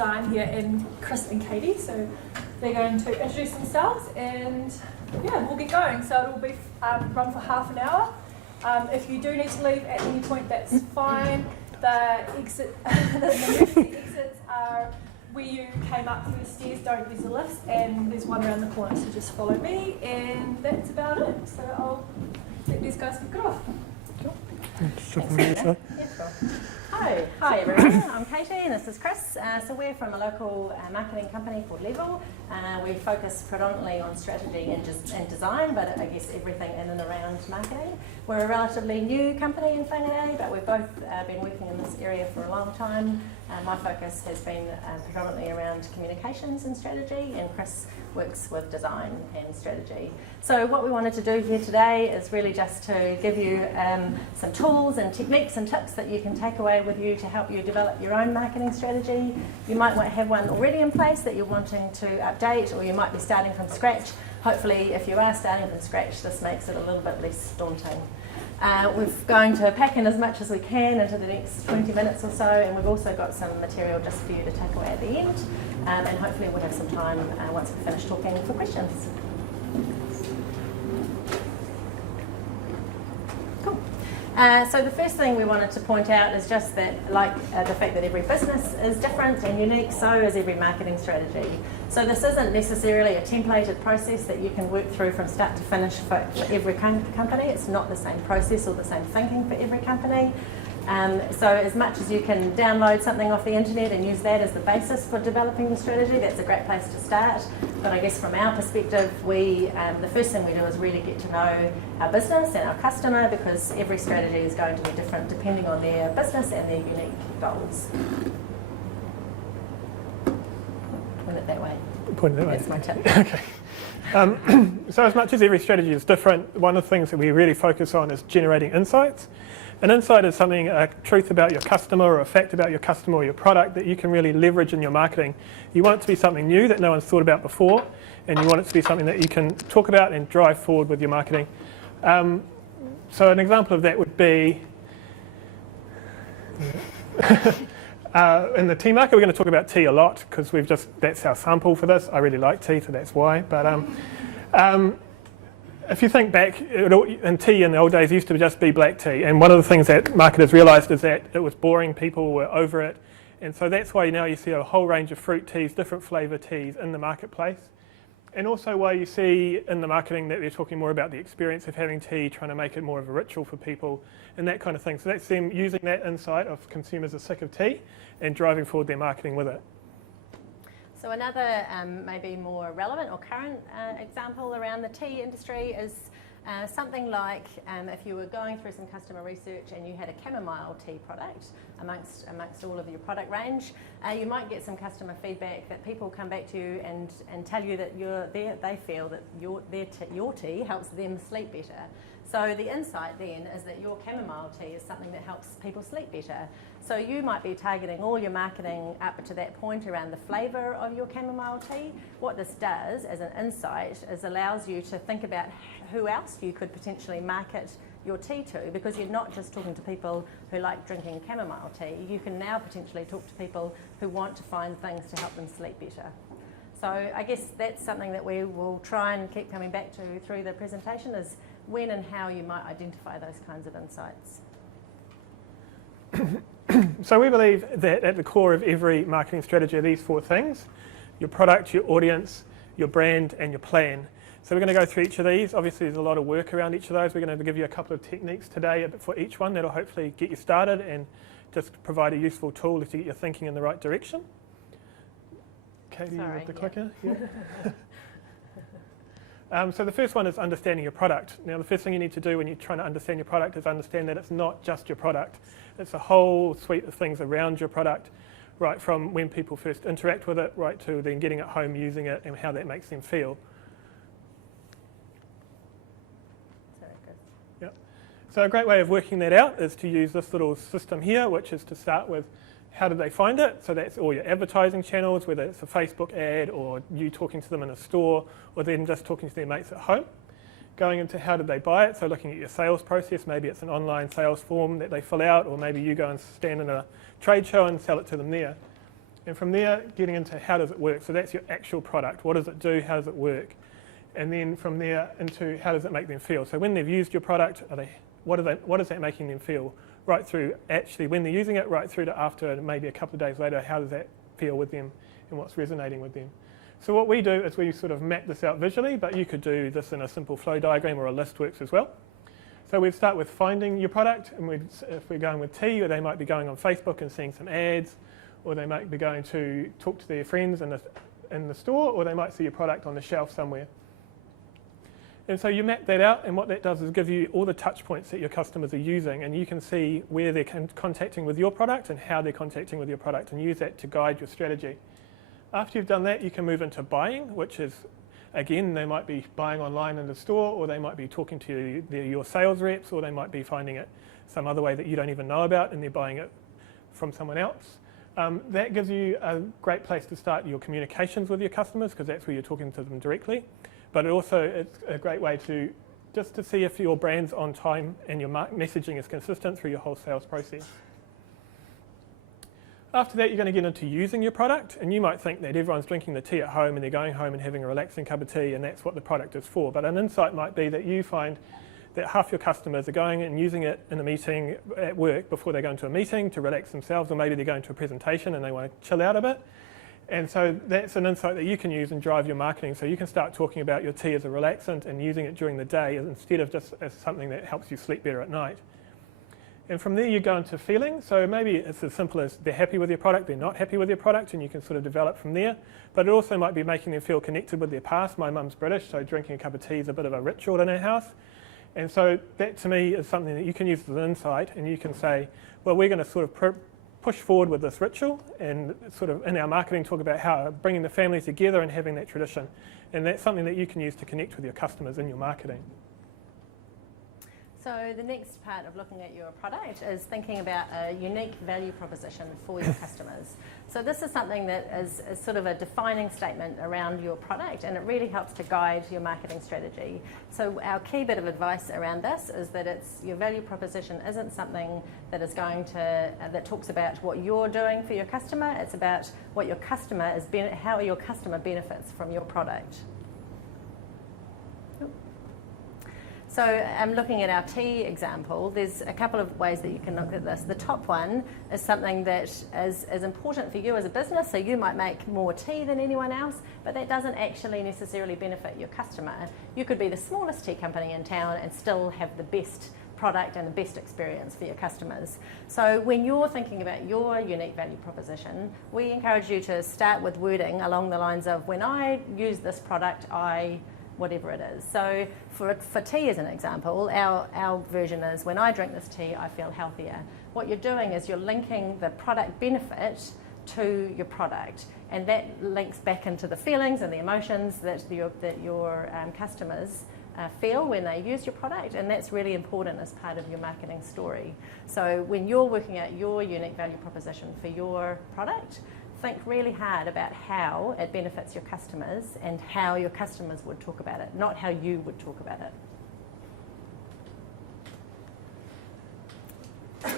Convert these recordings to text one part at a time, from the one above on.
design here, and Chris and Katy. So they're going to introduce themselves, and yeah, we'll get going. So it will be run for half an hour. If you do need to leave at any point, that's fine. The emergency exits are where you came up through the stairs. Don't use the lifts, and there's one around the corner, so just follow me, and that's about it. So I'll let these guys kick it off. Hi everyone, I'm Katy and this is Chris. So we're from a local marketing company called Level. We focus predominantly on strategy and design, but I guess everything in and around marketing. We're a relatively new company in Whangarei, but we've both been working in this area for a long time. My focus has been predominantly around communications and strategy, and Chris works with design and strategy. So what we wanted to do here today is really just to give you some tools and techniques and tips that you can take away with you to help you develop your own marketing strategy. You might have one already in place that you're wanting to update, or you might be starting from scratch. Hopefully, if you are starting from scratch, this makes it a little bit less daunting. We're going to pack in as much as we can into the next 20 minutes or so, and we've also got some material just for you to take away at the end, and hopefully we'll have some time once we finish talking for questions. Cool. So the first thing we wanted to point out is just that, like the fact that every business is different and unique, so is every marketing strategy. So this isn't necessarily a templated process that you can work through from start to finish for every company. It's not the same process or the same thinking for every company. So as much as you can download something off the internet and use that as the basis for developing the strategy, that's a great place to start. But I guess from our perspective, the first thing we do is really get to know our business and our customer, because every strategy is going to be different depending on their business and their unique goals. Point it that way. Point it that way. That's my tip. Okay. So as much as every strategy is different, one of the things that we really focus on is generating insights. An insight is something, a truth about your customer or a fact about your customer or your product that you can really leverage in your marketing. You want it to be something new that no one's thought about before, and you want it to be something that you can talk about and drive forward with your marketing. So an example of that would be, in the tea market, we're going to talk about tea a lot because that's our sample for this. I really like tea, so that's why. But if you think back, in tea in the old days, it used to just be black tea. And one of the things that marketers realised is that it was boring, people were over it. And so that's why now you see a whole range of fruit teas, different flavour teas in the marketplace. And also why you see in the marketing that they're talking more about the experience of having tea, trying to make it more of a ritual for people and that kind of thing. So that's them using that insight of consumers are sick of tea and driving forward their marketing with it. So another maybe more relevant or current example around the tea industry is something like if you were going through some customer research and you had a chamomile tea product amongst all of your product range, you might get some customer feedback that people come back to you and tell you that they feel that your tea helps them sleep better. So the insight then is that your chamomile tea is something that helps people sleep better. So you might be targeting all your marketing up to that point around the flavour of your chamomile tea. What this does as an insight is allows you to think about who else you could potentially market your tea to, because you're not just talking to people who like drinking chamomile tea. You can now potentially talk to people who want to find things to help them sleep better. So I guess that's something that we will try and keep coming back to through the presentation, is when and how you might identify those kinds of insights. So we believe that at the core of every marketing strategy are these four things: your product, your audience, your brand, and your plan. So we're going to go through each of these. Obviously there's a lot of work around each of those. We're going to give you a couple of techniques today for each one that'll hopefully get you started and just provide a useful tool to get your thinking in the right direction. Katy, with the clicker. Yeah. So the first one is understanding your product. Now the first thing you need to do when you're trying to understand your product is understand that it's not just your product. It's a whole suite of things around your product, right from when people first interact with it, right to then getting it home, using it, and how that makes them feel. Yep. So a great way of working that out is to use this little system here, which is to start with how did they find it? So that's all your advertising channels, whether it's a Facebook ad or you talking to them in a store or them just talking to their mates at home. Going into how did they buy it, so looking at your sales process, maybe it's an online sales form that they fill out, or maybe you go and stand in a trade show and sell it to them there. And from there, getting into how does it work. So that's your actual product. What does it do? How does it work? And then from there into how does it make them feel. So when they've used your product, what is that making them feel? Right through actually when they're using it, right through to after, and maybe a couple of days later, how does that feel with them and what's resonating with them. So what we do is we sort of map this out visually, but you could do this in a simple flow diagram, or a list works as well. So we'd start with finding your product, and if we're going with tea, they might be going on Facebook and seeing some ads, or they might be going to talk to their friends in the store, or they might see your product on the shelf somewhere. And so you map that out, and what that does is give you all the touch points that your customers are using, and you can see where they're contacting with your product and how they're contacting with your product, and use that to guide your strategy. After you've done that, you can move into buying, which is, again, they might be buying online in the store, or they might be talking to your sales reps, or they might be finding it some other way that you don't even know about, and they're buying it from someone else. That gives you a great place to start your communications with your customers, because that's where you're talking to them directly. But it's a great way to see if your brand's on time and your messaging is consistent through your whole sales process. After that, you're going to get into using your product, and you might think that everyone's drinking the tea at home and they're going home and having a relaxing cup of tea, and that's what the product is for. But an insight might be that you find that half your customers are going and using it in a meeting at work before they go into a meeting to relax themselves, or maybe they're going to a presentation and they want to chill out a bit. And so that's an insight that you can use and drive your marketing. So you can start talking about your tea as a relaxant and using it during the day instead of just as something that helps you sleep better at night. And from there you go into feeling. So maybe it's as simple as they're happy with your product, they're not happy with your product, and you can sort of develop from there. But it also might be making them feel connected with their past. My mum's British, so drinking a cup of tea is a bit of a ritual in our house. And so that to me is something that you can use as an insight, and you can say, well, we're going to sort of push forward with this ritual, and sort of in our marketing talk about how bringing the family together and having that tradition. And that's something that you can use to connect with your customers in your marketing. So the next part of looking at your product is thinking about a unique value proposition for your customers. So this is something that is sort of a defining statement around your product, and it really helps to guide your marketing strategy. So our key bit of advice around this is that your value proposition isn't something that is going to that talks about what you're doing for your customer. It's about what your customer is how your customer benefits from your product. So I'm looking at our tea example. There's a couple of ways that you can look at this. The top one is something that is important for you as a business. So you might make more tea than anyone else, but that doesn't actually necessarily benefit your customer. You could be the smallest tea company in town and still have the best product and the best experience for your customers. So when you're thinking about your unique value proposition, we encourage you to start with wording along the lines of, when I use this product, whatever it is. So for tea as an example, our version is, when I drink this tea, I feel healthier. What you're doing is you're linking the product benefit to your product, and that links back into the feelings and the emotions that your customers feel when they use your product, and that's really important as part of your marketing story. So when you're working out your unique value proposition for your product, think really hard about how it benefits your customers and how your customers would talk about it, not how you would talk about it.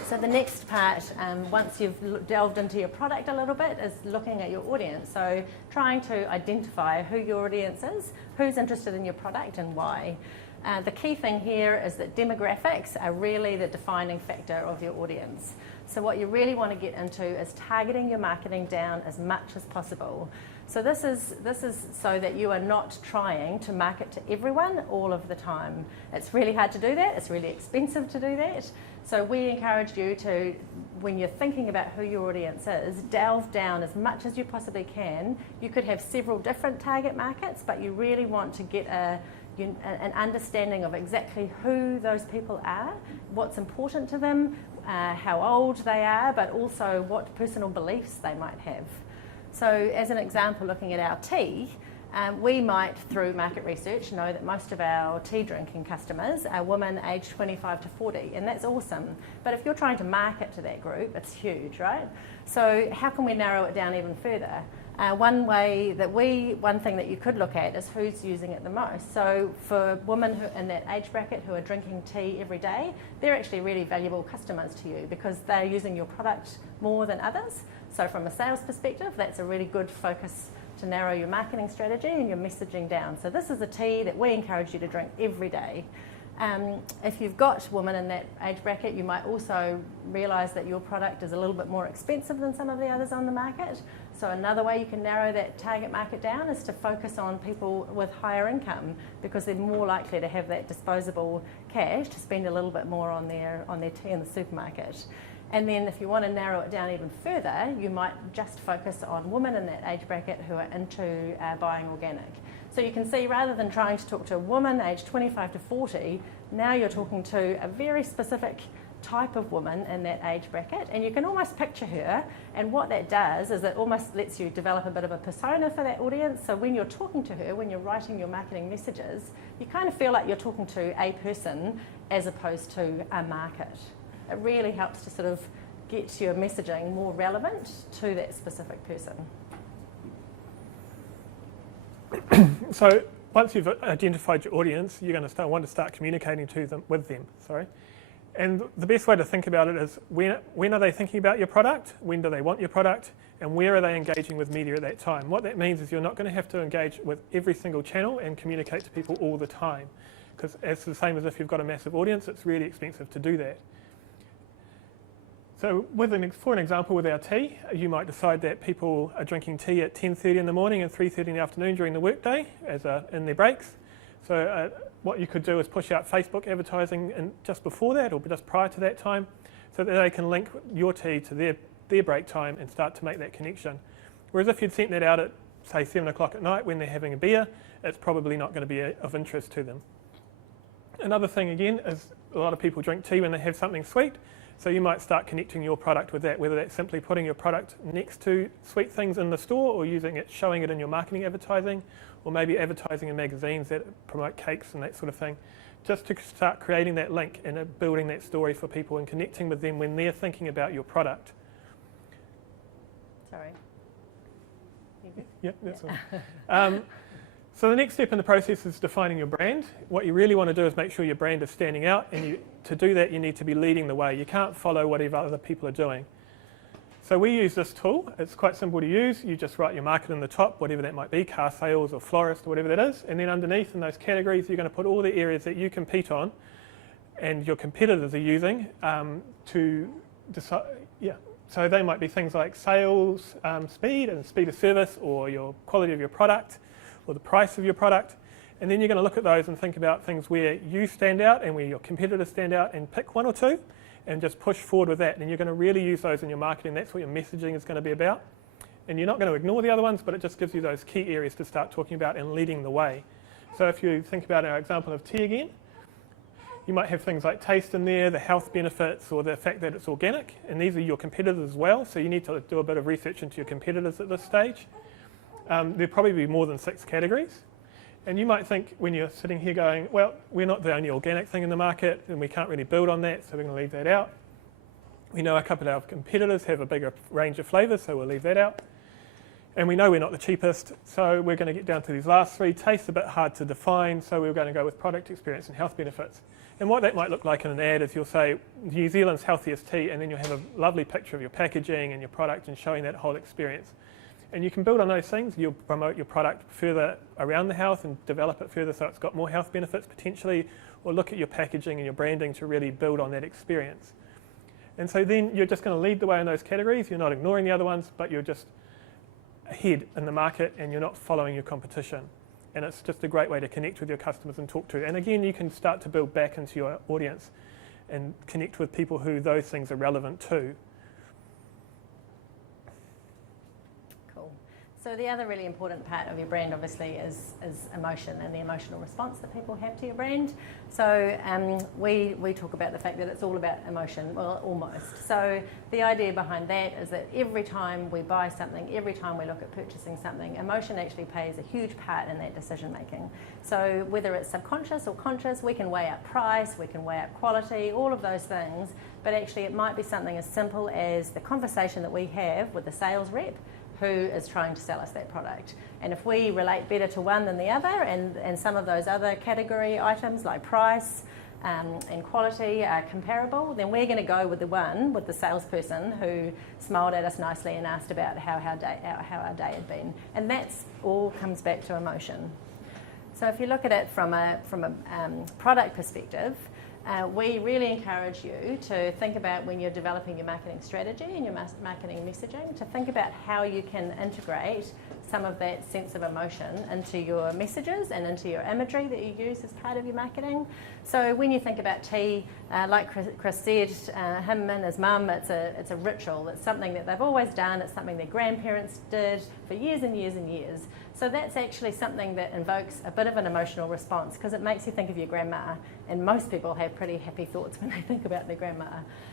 So the next part, once you've delved into your product a little bit, is looking at your audience. So trying to identify who your audience is, who's interested in your product and why. The key thing here is that demographics are really the defining factor of your audience. So what you really want to get into is targeting your marketing down as much as possible. So this is so that you are not trying to market to everyone all of the time. It's really hard to do that. It's really expensive to do that. So we encourage you to, when you're thinking about who your audience is, delve down as much as you possibly can. You could have several different target markets, but you really want to get an understanding of exactly who those people are, what's important to them, how old they are, but also what personal beliefs they might have. So as an example, looking at our tea, we might, through market research, know that most of our tea drinking customers are women aged 25 to 40, and that's awesome. But if you're trying to market to that group, it's huge, right? So how can we narrow it down even further? One thing that you could look at is who's using it the most. So for women who in that age bracket who are drinking tea every day, they're actually really valuable customers to you because they're using your product more than others. So from a sales perspective, that's a really good focus to narrow your marketing strategy and your messaging down. So this is a tea that we encourage you to drink every day. If you've got women in that age bracket, you might also realise that your product is a little bit more expensive than some of the others on the market. So another way you can narrow that target market down is to focus on people with higher income, because they're more likely to have that disposable cash to spend a little bit more on their tea in the supermarket. And then if you want to narrow it down even further, you might just focus on women in that age bracket who are into buying organic. So you can see, rather than trying to talk to a woman aged 25 to 40, now you're talking to a very specific type of woman in that age bracket, and you can almost picture her. And what that does is it almost lets you develop a bit of a persona for that audience. So when you're talking to her, when you're writing your marketing messages, you kind of feel like you're talking to a person as opposed to a market. It really helps to sort of get your messaging more relevant to that specific person. So once you've identified your audience, you're going to want to start communicating with them. And the best way to think about it is, when are they thinking about your product? When do they want your product? And where are they engaging with media at that time? What that means is you're not going to have to engage with every single channel and communicate to people all the time, because it's the same as if you've got a massive audience. It's really expensive to do that. So for an example, with our tea, you might decide that people are drinking tea at 10:30 in the morning and 3:30 in the afternoon during the workday in their breaks. So what you could do is push out Facebook advertising just before that or just prior to that time, so that they can link your tea to their break time and start to make that connection. Whereas if you'd sent that out at, say, 7 o'clock at night when they're having a beer, it's probably not going to be of interest to them. Another thing, again, is a lot of people drink tea when they have something sweet. So you might start connecting your product with that, whether that's simply putting your product next to sweet things in the store, or showing it in your marketing advertising, or maybe advertising in magazines that promote cakes and that sort of thing, just to start creating that link and building that story for people and connecting with them when they're thinking about your product. Sorry. Yep, that's all. So the next step in the process is defining your brand. What you really want to do is make sure your brand is standing out, and to do that you need to be leading the way. You can't follow whatever other people are doing. So we use this tool. It's quite simple to use. You just write your market in the top, whatever that might be, car sales or florist or whatever that is, and then underneath in those categories you're going to put all the areas that you compete on and your competitors are using to decide. So they might be things like sales speed and speed of service, or your quality of your product, or the price of your product. And then you're going to look at those and think about things where you stand out and where your competitors stand out, and pick one or two and just push forward with that. And you're going to really use those in your marketing. That's what your messaging is going to be about. And you're not going to ignore the other ones, but it just gives you those key areas to start talking about and leading the way. So if you think about our example of tea again, you might have things like taste in there, the health benefits, or the fact that it's organic. And these are your competitors as well, so you need to do a bit of research into your competitors at this stage. There'll probably be more than 6 categories. And you might think, when you're sitting here going, well, we're not the only organic thing in the market and we can't really build on that, so we're going to leave that out. We know a couple of our competitors have a bigger range of flavours, so we'll leave that out. And we know we're not the cheapest, so we're going to get down to these last 3. Taste's a bit hard to define, so we're going to go with product experience and health benefits. And what that might look like in an ad is you'll say, New Zealand's healthiest tea, and then you'll have a lovely picture of your packaging and your product and showing that whole experience. And you can build on those things. You'll promote your product further around the house and develop it further so it's got more health benefits potentially, or look at your packaging and your branding to really build on that experience. And so then you're just going to lead the way in those categories. You're not ignoring the other ones, but you're just ahead in the market and you're not following your competition. And it's just a great way to connect with your customers and talk to. And again, you can start to build back into your audience and connect with people who those things are relevant to. So the other really important part of your brand, obviously, is emotion and the emotional response that people have to your brand. So we talk about the fact that it's all about emotion, well, almost. So the idea behind that is that every time we buy something, every time we look at purchasing something, emotion actually plays a huge part in that decision making. So whether it's subconscious or conscious, we can weigh up price, we can weigh up quality, all of those things, but actually it might be something as simple as the conversation that we have with the sales rep who is trying to sell us that product. And if we relate better to one than the other, and some of those other category items like price, and quality are comparable, then we're going to go with the one with the salesperson who smiled at us nicely and asked about how our day had been. And that's all comes back to emotion. So if you look at it from a product perspective, we really encourage you to think about, when you're developing your marketing strategy and your marketing messaging, to think about how you can integrate some of that sense of emotion into your messages and into your imagery that you use as part of your marketing. So when you think about tea, like Chris said, him and his mum, it's a ritual. It's something that they've always done. It's something their grandparents did for years and years and years. So that's actually something that invokes a bit of an emotional response, because it makes you think of your grandma, and most people have pretty happy thoughts when they think about their grandma.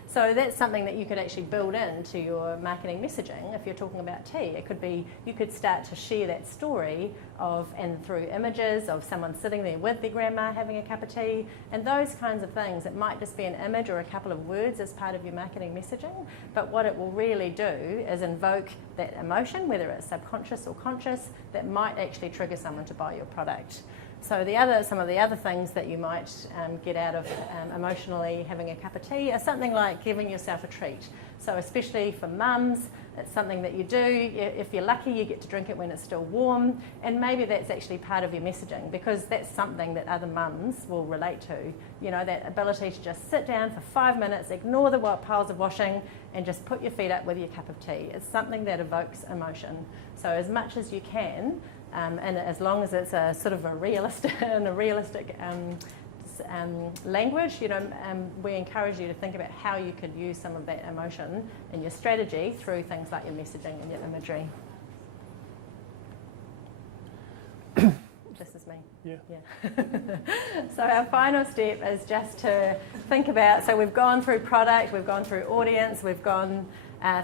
So that's something that you could actually build into your marketing messaging. If you're talking about tea, it could be, you could start to share that story and through images of someone sitting there with their grandma having a cup of tea, and those kinds of things. It might just be an image or a couple of words as part of your marketing messaging, but what it will really do is invoke that emotion, whether it's subconscious or conscious, that might actually trigger someone to buy your product. So some of the other things that you might get out of emotionally having a cup of tea are something like giving yourself a treat. So especially for mums, it's something that you do. If you're lucky, you get to drink it when it's still warm, and maybe that's actually part of your messaging, because that's something that other mums will relate to. You know, that ability to just sit down for 5 minutes, ignore the piles of washing, and just put your feet up with your cup of tea. It's something that evokes emotion. So as much as you can, and as long as it's a sort of a realistic language, we encourage you to think about how you could use some of that emotion in your strategy through things like your messaging and your imagery. This is me. Yeah. So our final step is just to think about, so we've gone through product, we've gone through audience, we've gone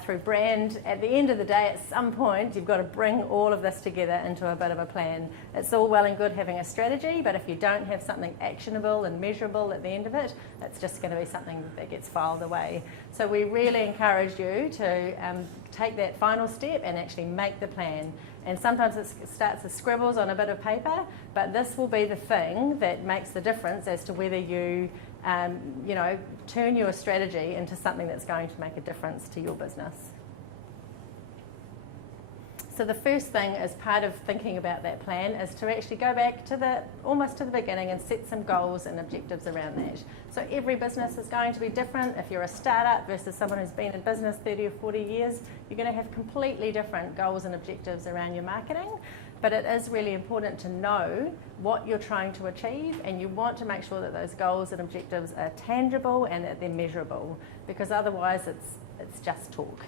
through brand. At the end of the day, at some point, you've got to bring all of this together into a bit of a plan. It's all well and good having a strategy, but if you don't have something actionable and measurable at the end of it, it's just going to be something that gets filed away. So we really encourage you to take that final step and actually make the plan. And sometimes it starts as scribbles on a bit of paper, but this will be the thing that makes the difference as to whether you turn your strategy into something that's going to make a difference to your business. So the first thing as part of thinking about that plan is to actually go back to almost to the beginning and set some goals and objectives around that. So every business is going to be different. If you're a startup versus someone who's been in business 30 or 40 years, you're going to have completely different goals and objectives around your marketing. But it is really important to know what you're trying to achieve, and you want to make sure that those goals and objectives are tangible and that they're measurable, because otherwise it's just talk.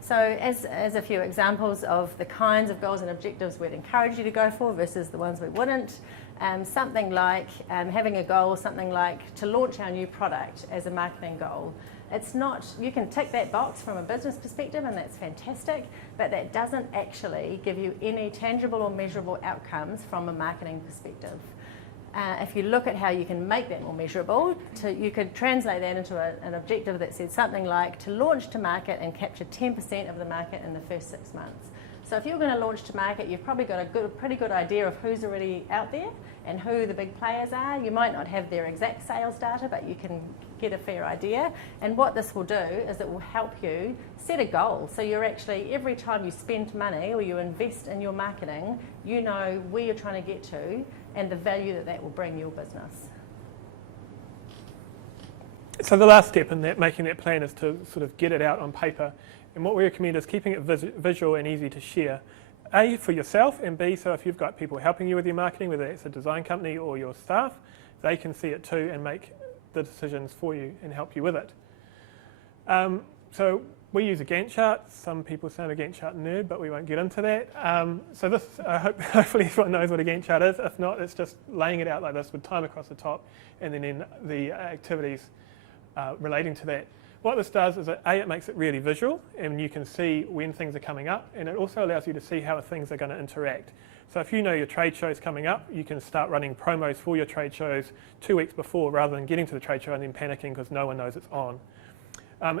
So as a few examples of the kinds of goals and objectives we'd encourage you to go for versus the ones we wouldn't, something like having a goal, something like to launch our new product as a marketing goal. It's not, you can tick that box from a business perspective, and that's fantastic, but that doesn't actually give you any tangible or measurable outcomes from a marketing perspective. If you look at how you can make that more measurable, you could translate that into an objective that said something like to launch to market and capture 10% of the market in the first 6 months. So if you're going to launch to market, you've probably got a pretty good idea of who's already out there and who the big players are. You might not have their exact sales data, but you can get a fair idea. And what this will do is it will help you set a goal. So you're actually, every time you spend money or you invest in your marketing, you know where you're trying to get to and the value that will bring your business. So the last step in that, making that plan, is to sort of get it out on paper. And what we recommend is keeping it visual and easy to share. A, for yourself, and B, so if you've got people helping you with your marketing, whether it's a design company or your staff, they can see it too and make the decisions for you and help you with it. So we use a Gantt chart. Some people sound a Gantt chart nerd, but we won't get into that. So this, hopefully everyone knows what a Gantt chart is. If not, it's just laying it out like this with time across the top and then in the activities relating to that. What this does is, it makes it really visual, and you can see when things are coming up, and it also allows you to see how things are going to interact. So if you know your trade show's coming up, you can start running promos for your trade shows 2 weeks before, rather than getting to the trade show and then panicking because no one knows it's on.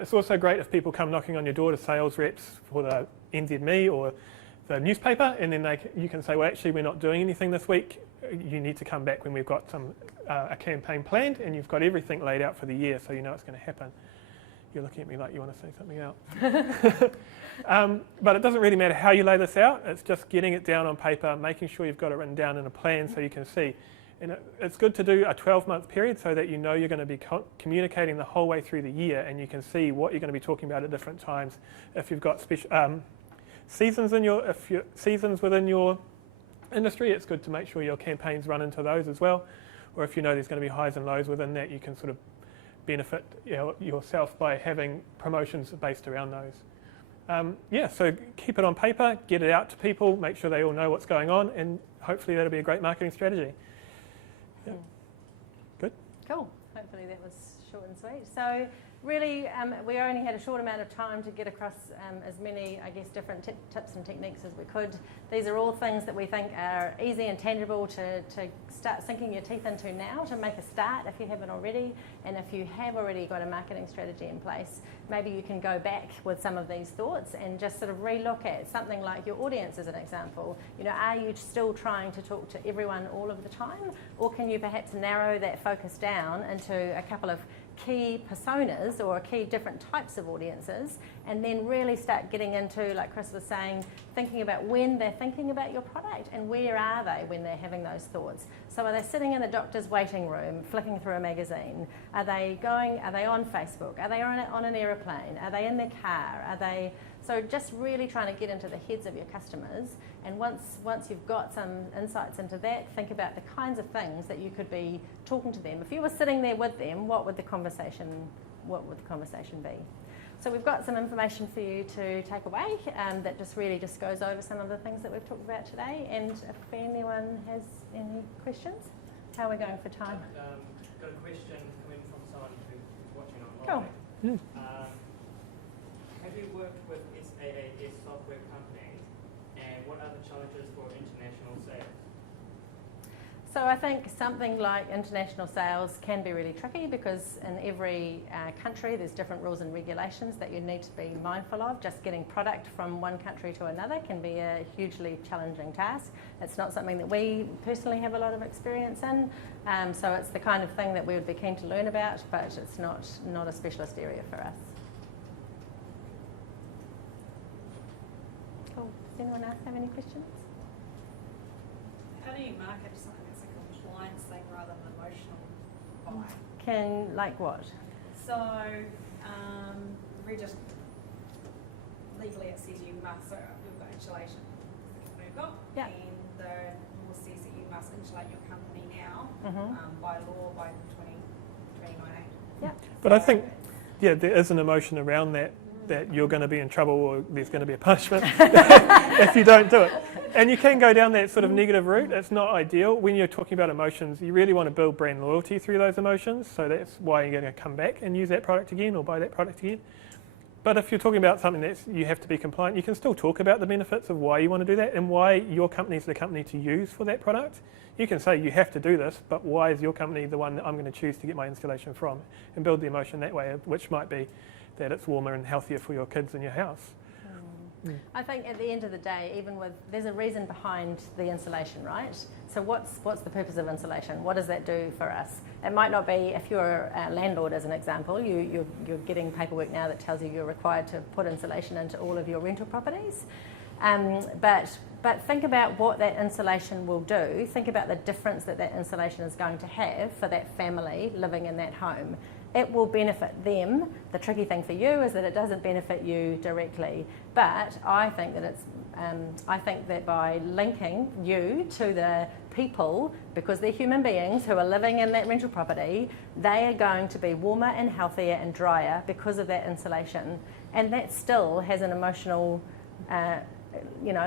It's also great if people come knocking on your door to sales reps for the NZME or the newspaper, and then you can say, well, actually, we're not doing anything this week. you need to come back when we've got a campaign planned and you've got everything laid out for the year, so you know it's going to happen. You're looking at me like you want to say something else. But it doesn't really matter how you lay this out. It's just getting it down on paper, making sure you've got it written down in a plan so you can see. And it's good to do a 12-month period so that you know you're going to be communicating the whole way through the year, and you can see what you're going to be talking about at different times. If you've got seasons within your industry, it's good to make sure your campaigns run into those as well. Or if you know there's going to be highs and lows within that, you can sort of benefit yourself by having promotions based around those. So keep it on paper, get it out to people, make sure they all know what's going on, and hopefully that'll be a great marketing strategy. Yeah. Good? Cool. Hopefully that was short and sweet. So really, we only had a short amount of time to get across as many, I guess, different tips and techniques as we could. These are all things that we think are easy and tangible to start sinking your teeth into now, to make a start if you haven't already. And if you have already got a marketing strategy in place, maybe you can go back with some of these thoughts and just sort of relook at something like your audience as an example. You know, are you still trying to talk to everyone all of the time? Or can you perhaps narrow that focus down into a couple of key personas or key different types of audiences, and then really start getting into, like Chris was saying, thinking about when they're thinking about your product and where are they when they're having those thoughts. So are they sitting in the doctor's waiting room flicking through a magazine? Are they on Facebook? Are they on an aeroplane? Are they in their car? So just really trying to get into the heads of your customers, and once you've got some insights into that, think about the kinds of things that you could be talking to them. If you were sitting there with them, what would the conversation be? So we've got some information for you to take away that just goes over some of the things that we've talked about today. And if anyone has any questions, how are we going for time? Got a question coming from someone who's watching online. Cool. Have you worked with SaaS software companies, and what are the challenges for international sales? So I think something like international sales can be really tricky because in every country there's different rules and regulations that you need to be mindful of. Just getting product from one country to another can be a hugely challenging task. It's not something that we personally have a lot of experience in, so it's the kind of thing that we would be keen to learn about, but it's not a specialist area for us. Cool. Does anyone else have any questions? How do you market something that's a compliance thing rather than emotional buy? Like what? So, legally it says you must, so we've got insulation, we've got, Yeah. and the law says that you must insulate your company now by law by 2019. Yeah. But I think, there is an emotion around that you're going to be in trouble or there's going to be a punishment if you don't do it. And you can go down that sort of negative route. It's not ideal. When you're talking about emotions, you really want to build brand loyalty through those emotions. So that's why you're going to come back and use that product again or buy that product again. But if you're talking about something that you have to be compliant, you can still talk about the benefits of why you want to do that and why your company is the company to use for that product. You can say you have to do this, but why is your company the one that I'm going to choose to get my insulation from, and build the emotion that way, which might be that it's warmer and healthier for your kids in your house. I think at the end of the day, there's a reason behind the insulation, right? So what's the purpose of insulation? What does that do for us? It might not be, if you're a landlord as an example, you're getting paperwork now that tells you you're required to put insulation into all of your rental properties. But think about what that insulation will do. Think about the difference that insulation is going to have for that family living in that home. It will benefit them. The tricky thing for you is that it doesn't benefit you directly. But I think that by linking you to the people, because they're human beings who are living in that rental property, they are going to be warmer and healthier and drier because of that insulation. And that still has an emotional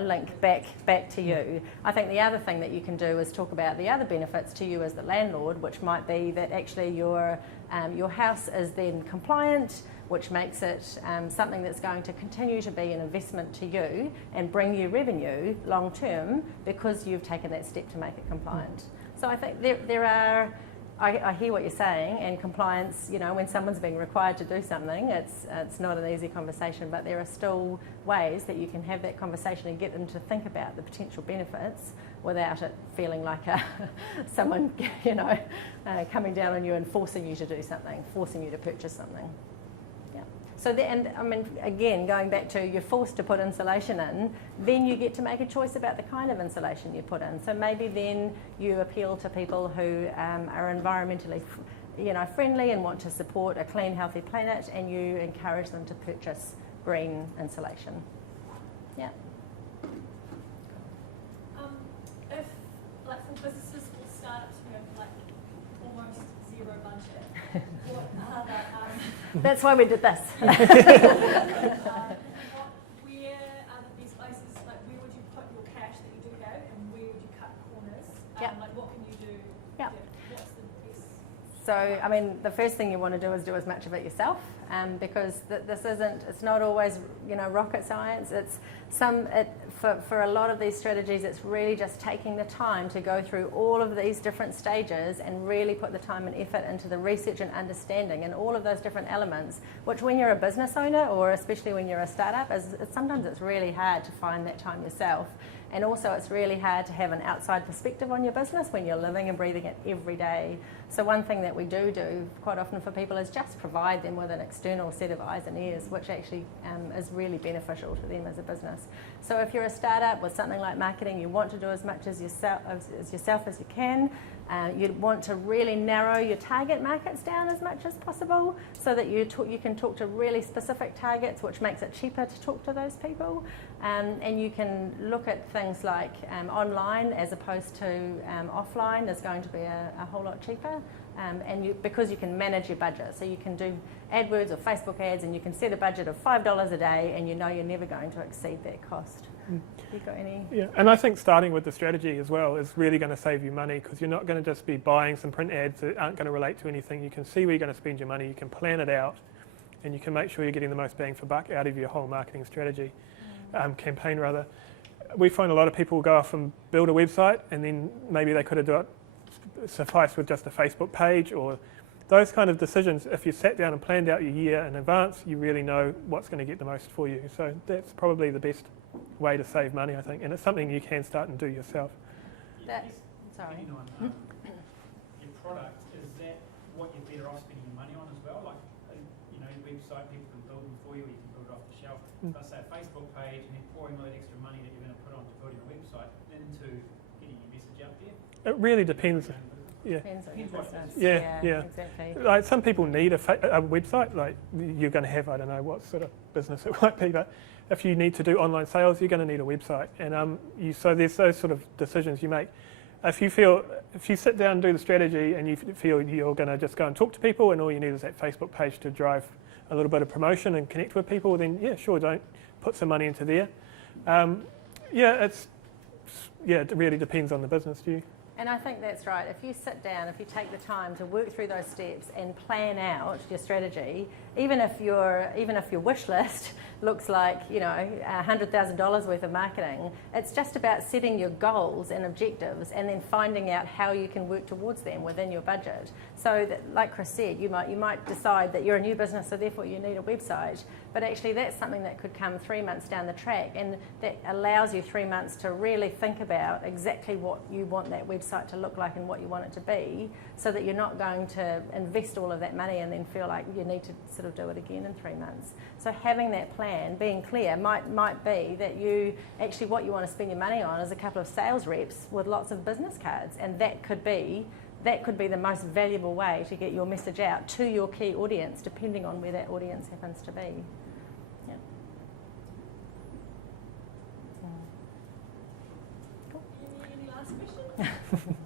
link back to you. I think the other thing that you can do is talk about the other benefits to you as the landlord, which might be that actually your house is then compliant, which makes it something that's going to continue to be an investment to you and bring you revenue long term because you've taken that step to make it compliant. So I think there are, I hear what you're saying, and compliance, when someone's being required to do something, it's not an easy conversation, but there are still ways that you can have that conversation and get them to think about the potential benefits without it feeling like someone, coming down on you and forcing you to do something, forcing you to purchase something. Yeah. So, again, going back to you're forced to put insulation in, then you get to make a choice about the kind of insulation you put in. So maybe then you appeal to people who are environmentally friendly and want to support a clean, healthy planet, and you encourage them to purchase green insulation. Yeah. If, like, for businesses or startups who have like almost zero budget, what are the That's why we did this. where are the best places? Like, where would you put your cash that you do have, and where would you cut corners? Yeah. Like, what can you do? Yeah. What's the best? So, the first thing you want to do is do as much of it yourself, because it's not always, rocket science. For a lot of these strategies, it's really just taking the time to go through all of these different stages and really put the time and effort into the research and understanding and all of those different elements, which when you're a business owner, or especially when you're a startup, sometimes it's really hard to find that time yourself. And also it's really hard to have an outside perspective on your business when you're living and breathing it every day. So one thing that we do quite often for people is just provide them with an external set of eyes and ears, which actually is really beneficial to them as a business. So if you're a startup with something like marketing, you want to do as much as yourself as you can. You'd want to really narrow your target markets down as much as possible so that you can talk to really specific targets, which makes it cheaper to talk to those people. And you can look at things like online as opposed to offline is going to be a whole lot cheaper. Because you can manage your budget. So you can do AdWords or Facebook ads, and you can set a budget of $5 a day, and you're never going to exceed that cost. You got any? Yeah, and I think starting with the strategy as well is really going to save you money, because you're not going to just be buying some print ads that aren't going to relate to anything. You can see where you're going to spend your money, you can plan it out, and you can make sure you're getting the most bang for buck out of your whole marketing strategy, campaign rather. We find a lot of people go off and build a website, and then maybe they could have sufficed with just a Facebook page, or those kind of decisions. If you sat down and planned out your year in advance, you really know what's going to get the most for you. So that's probably the best way to save money, I think, and it's something you can start and do yourself. Sorry. On, your product, is that what you're better off spending your money on as well? Like, your website, people can build them for you, or you can build it off the shelf. Let's say a Facebook page, and then pouring all that extra money that you're going to put on to building a website into getting your message out there. It really depends. Yeah. Depends on your business. Yeah. Exactly. Like, some people need a website. Like, you're going to have, I don't know what sort of business it might be, but if you need to do online sales, you're going to need a website. And so there's those sort of decisions you make. If you sit down and do the strategy and you feel you're going to just go and talk to people, and all you need is that Facebook page to drive a little bit of promotion and connect with people, then yeah, sure, don't put some money into there. It really depends on the business. Do you? And I think that's right. If you sit down, if you take the time to work through those steps and plan out your strategy, even if your wish list looks like $100,000 worth of marketing, it's just about setting your goals and objectives and then finding out how you can work towards them within your budget. So that, like Chris said, you might decide that you're a new business, so therefore you need a website. But actually that's something that could come 3 months down the track, and that allows you 3 months to really think about exactly what you want that website to look like and what you want it to be, so that you're not going to invest all of that money and then feel like you need to sort of do it again in 3 months. So having that plan, being clear, might be that what you want to spend your money on is a couple of sales reps with lots of business cards, and that could be the most valuable way to get your message out to your key audience, depending on where that audience happens to be. Yeah. Any last questions?